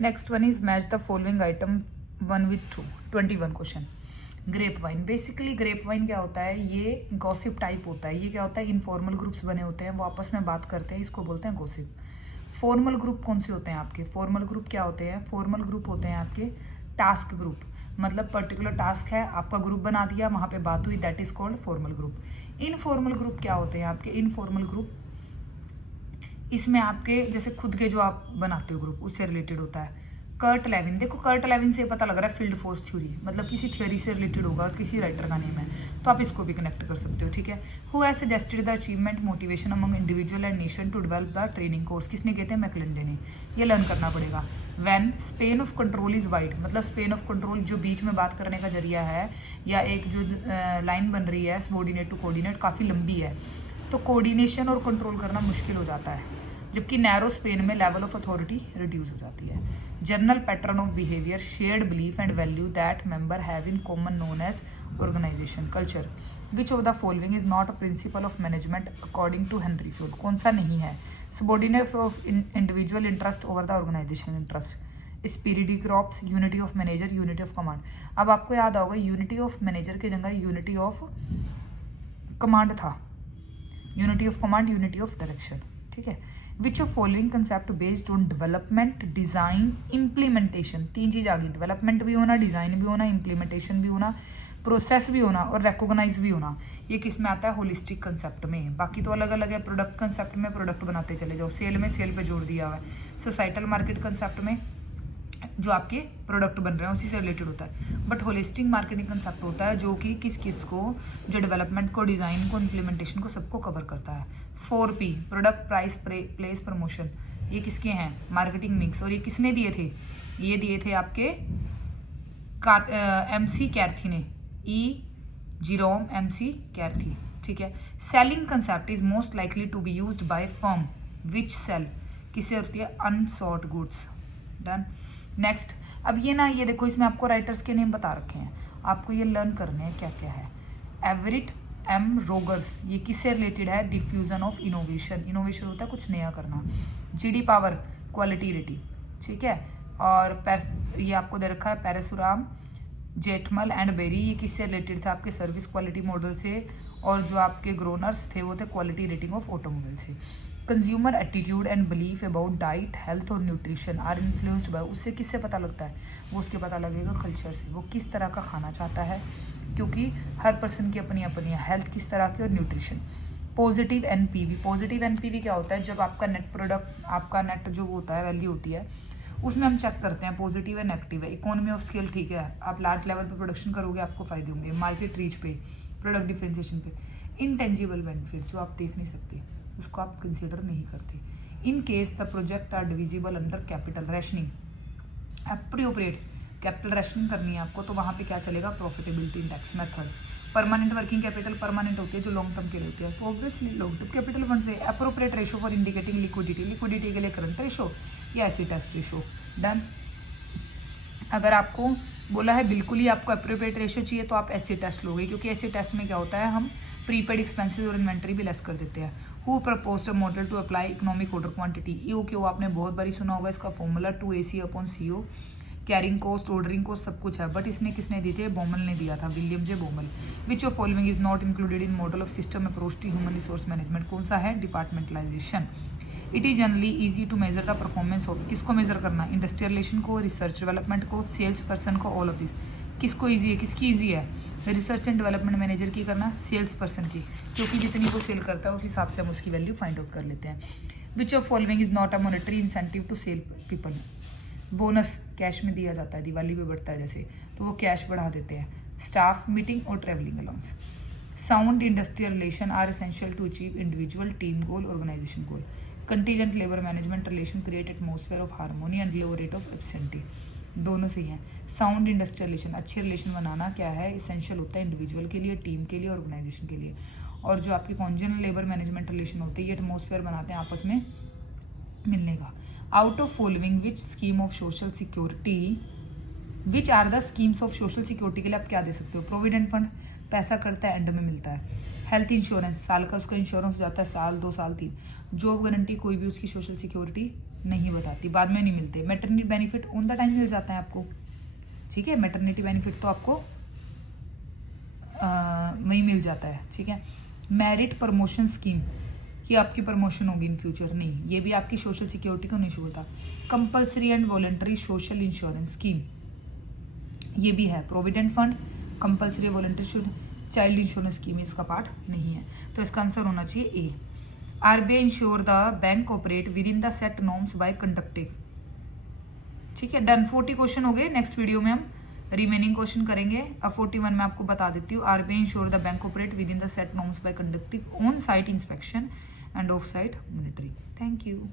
Next one is match the following item 1 with 2, 21 question. Grape wine, basically grape wine क्या होता है, ये gossip type होता है। ये क्या होता है, इनफॉर्मल ग्रुप्स बने होते हैं, वो आपस में बात करते हैं, इसको बोलते हैं गॉसिप। फॉर्मल ग्रुप कौन से होते हैं आपके, फॉर्मल ग्रुप क्या होते हैं, फॉर्मल ग्रुप होते हैं आपके टास्क ग्रुप। मतलब पर्टिकुलर टास्क है, आपका ग्रुप बना दिया, वहाँ पे बात हुई, that is called formal group. Informal group क्या होते हैं आपके, इनफॉर्मल ग्रुप इसमें आपके जैसे खुद के जो आप बनाते हो ग्रुप उससे रिलेटेड होता है। कर्ट लेविन, देखो कर्ट लेविन से पता लग रहा है फील्ड फोर्स थ्योरी, मतलब किसी थ्योरी से रिलेटेड होगा और किसी राइटर का नेम है, तो आप इसको भी कनेक्ट कर सकते हो, ठीक है। Who has suggested the achievement motivation among individual and nation to develop the training course, किसने कहते हैं, मैकलेंडे ने। ये लर्न करना पड़ेगा। When span of control is wide, मतलब स्पेन ऑफ कंट्रोल जो बीच में बात करने का जरिया है या एक जो लाइन बन रही है सबॉर्डिनेट टू कोऑर्डिनेट काफ़ी लंबी है, तो कोऑर्डिनेशन और कंट्रोल करना मुश्किल हो जाता है, जबकि नैरो स्पेन में लेवल ऑफ अथॉरिटी रिड्यूस हो जाती है। General pattern of behaviour, shared belief and value that member have in common known as organisation culture. Which of the following is not a principle of management according to Henry Ford, कौन सा नहीं है। Subordinate of individual interest over the organisation interest, spirit crops, unity of manager, unity of command. अब आपको याद होगा unity of manager की जगह यूनिटी ऑफ कमांड था, unity of command, unity of direction, ठीक है। विच of following concept based on development, design, implementation, तीन चीज आ गई, डेवलपमेंट भी होना, डिजाइन भी होना, इम्प्लीमेंटेशन भी होना, प्रोसेस भी होना और रिकॉग्नाइज भी होना। ये किस में आता है, होलिस्टिक कंसेप्ट में। बाकी तो अलग अलग है, प्रोडक्ट कंसेप्ट में प्रोडक्ट बनाते चले जाओ, सेल में सेल पे जोड़ दिया हुआ है, सोसाइटल मार्केट कंसेप्ट में जो आपके प्रोडक्ट बन रहे हैं उसी से रिलेटेड होता है। बट होलिस्टिक मार्केटिंग कंसेप्ट होता है जो कि किस किस को, जो डेवलपमेंट को, डिजाइन को, इम्प्लीमेंटेशन को, सबको कवर करता है। 4P, product, price, place, promotion, ये किसके हैं, मार्केटिंग मिक्स। और ये किसने दिए थे, ये दिए थे आपके MC कैर्थी ने, जेरोम MC कैर्थी, ठीक है। Selling concept is most likely to be used by firm which sell, किससे होती है, अनसॉर्ट गुड्स। डन। नेक्स्ट, अब ये ना, ये देखो इसमें आपको राइटर्स के नेम बता रखे हैं, आपको ये लर्न करने हैं क्या क्या है। एवरिट M. रोगर्स, ये किससे रिलेटेड है, डिफ्यूजन ऑफ इनोवेशन, इनोवेशन होता है कुछ नया करना। GD पावर, क्वालिटी रेटिंग, ठीक है। और ये आपको दे रखा है पैरासुराम, जेठमल एंड बेरी, ये किससे रिलेटेड था, आपके सर्विस क्वालिटी मॉडल से, और जो आपके ग्रोनर्स थे वो थे क्वालिटी रेटिंग ऑफ ऑटोमोबाइल से। Consumer attitude and belief about diet, health और न्यूट्रिशन आर इन्फ्लुएंस्ड बाय, उससे किससे पता लगता है, वो उसके पता लगेगा कल्चर से, वो किस तरह का खाना चाहता है, क्योंकि हर पर्सन की अपनी अपनी है, हेल्थ किस तरह की और nutrition. Positive NPV, positive NPV क्या होता है, जब आपका नेट प्रोडक्ट, आपका नेट जो होता है वैल्यू होती है, उसमें हम चेक करते हैं पॉजिटिव है, नेगेटिव है। इकोनॉमी ऑफ स्केल, ठीक है, आप लार्ज लेवल पे प्रोडक्शन करोगे आपको फायदे होंगे, मार्केट रीच पे, प्रोडक्ट डिफरेंशिएशन पे। इनटेंजिबल बेनिफिट, जो आप देख नहीं सकते, उसको आप कंसिडर नहीं करते। In case the project are divisible under capital rationing, appropriate capital rationing करनी है आपको, तो वहाँ पे क्या चलेगा, profitability index method. Permanent working capital, permanent होती है जो लॉन्ग टर्म के लिए होती है, obviously long term capital fund से। Appropriate ratio for indicating liquidity, liquidity के लिए करंट रेशो या एसिड टेस्ट रेशो। डन। अगर आपको बोला है बिल्कुल ही आपको एप्रोप्रिएट रेशो चाहिए तो आप एसिड टेस्ट लोगे, क्योंकि एसिड टेस्ट में क्या होता है, हम प्रीपेड एक्सपेंसेस और इन्वेंटरी भी लेस कर देते हैं। Who proposed a model to apply economic order quantity, EOQ आपने बहुत बारी सुना होगा, इसका formula 2AC/CO, carrying cost, ordering cost, सब कुछ है, बट इसने किसने दी थी, बोमल ने दिया था, William J Baumol. Which of following is not included in model of system approach to human resource management, कौन सा है, departmentalisation. It is generally easy to measure the performance of, किसको मेजर करना, इंडस्ट्रियल रिलेशन को, research development को, sales person को, all of this. किसको easy है, किसकी ईजी है, रिसर्च एंड डेवलपमेंट मैनेजर की करना, सेल्स पर्सन की, क्योंकि जितनी वो सेल करता है उस हिसाब से हम उसकी वैल्यू फाइंड आउट कर लेते हैं। Which of following is not a monetary incentive to sell people, bonus cash में दिया जाता है, दिवाली पे बढ़ता है जैसे, तो वो कैश बढ़ा देते हैं। स्टाफ मीटिंग और travelling allowance. Sound industrial relation are essential to achieve individual, team goal, organisation goal. Contingent labour management relation create atmosphere of harmony and low rate of absentee, दोनों सही हैं। साउंड इंडस्ट्रियल रिलेशन, अच्छे relation बनाना क्या है, essential होता है individual के लिए, टीम के लिए, ऑर्गेनाइजेशन के लिए। और जो आपकी कॉन्जेनल लेबर मैनेजमेंट रिलेशन होती है, ये एटमॉस्फेयर बनाते हैं आपस में मिलने का। Out of following which scheme of social security, which are the schemes of social security के लिए आप क्या दे सकते हो, प्रोविडेंट फंड, पैसा करता है एंड में मिलता है। हेल्थ इंश्योरेंस, साल का उसका इंश्योरेंस हो जाता है, साल 2 साल 3। जॉब गारंटी कोई भी उसकी सोशल सिक्योरिटी नहीं बताती, बाद में नहीं मिलते। Maternity benefit on the time मिल जाता है आपको, ठीक है। मैटरनिटी बेनिफिट तो आपको वही मिल जाता है, ठीक है। मेरिट प्रमोशन स्कीम, कि आपकी प्रमोशन होगी इन फ्यूचर, नहीं, ये भी आपकी सोशल सिक्योरिटी का इशू होता। Compulsory and voluntary social insurance scheme, ये भी है। Provident fund, compulsory voluntary child insurance scheme इसका पार्ट नहीं है, तो इसका आंसर होना चाहिए A. RBI insure the bank operate with in the set norms by conducting, ठीक है। डन, 40 क्वेश्चन हो गए। नेक्स्ट वीडियो में हम रिमेनिंग क्वेश्चन करेंगे। अब 41 में आपको बता देती हूँ। RBI insure the bank operate with in the set norms by conducting on site inspection end of site monitoring. Thank you.